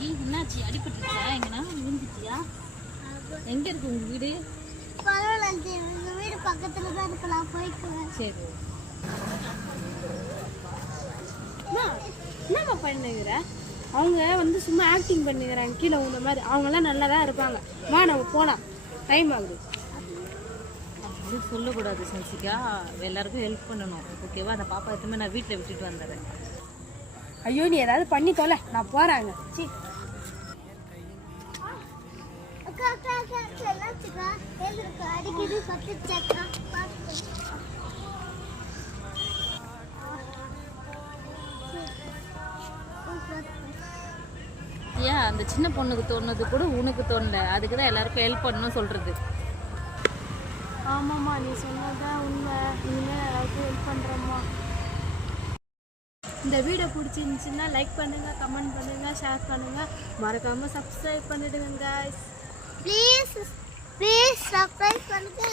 தங்கச்சி என்னாச்சு? அடிபட்டுருச்சா? எங்கன்னா விழுந்துட்டியா? எங்க இருக்கு உங்க வீடு? பரவாயில்ல, எங்க வீடு பக்கத்துல தான் இருக்கலாம், போய்க்குவேன். சரி. என்னம்மா பண்ணுகிற? அவங்க வந்து சும்மா ஆக்டிங் பண்ணுகிறாங்க, கீழே உங்க மாதிரி. அவங்கெல்லாம் நல்லா தான் இருப்பாங்க. வா நம்ம போகலாம், டைம் ஆகுது. அப்படி சொல்லக்கூடாது சன்சிகா, எல்லாருக்கும் ஹெல்ப் பண்ணணும், ஓகேவா? அந்த பாப்பா எதுவுமே நான் வீட்டில் விட்டுட்டு வந்துடுறேன். ஐயோ நீ ஏதாவது பண்ணி தொலை, நான் போறாங்க. சி அக்கா அக்கா அக்கா என்னாச்சுக்கா? எழுதுக்கா, அடிக்கடி பத்துச்சக்கா, பார்த்து. ஏன் அந்த சின்ன பொண்ணுக்கு தோணுது கூட உனக்கு தோணல? அதுக்கு தான் எல்லாருக்கும் ஹெல்ப் பண்ணணும் சொல்றது. ஆமாம்மா, நீ சொன்னதான் உண்மை. இனிமேல் எல்லாருக்கும் ஹெல்ப் பண்ணுறோம்மா. இந்த வீடியோ பிடிச்சிருந்துச்சுன்னா லைக் பண்ணுங்கள், கமெண்ட் பண்ணுங்கள், ஷேர் பண்ணுங்கள், மறக்காமல் சப்ஸ்கிரைப் பண்ணிடுங்க guys. ப்ளீஸ் ப்ளீஸ் சப்ஸ்கிரைப் பண்ணுங்க.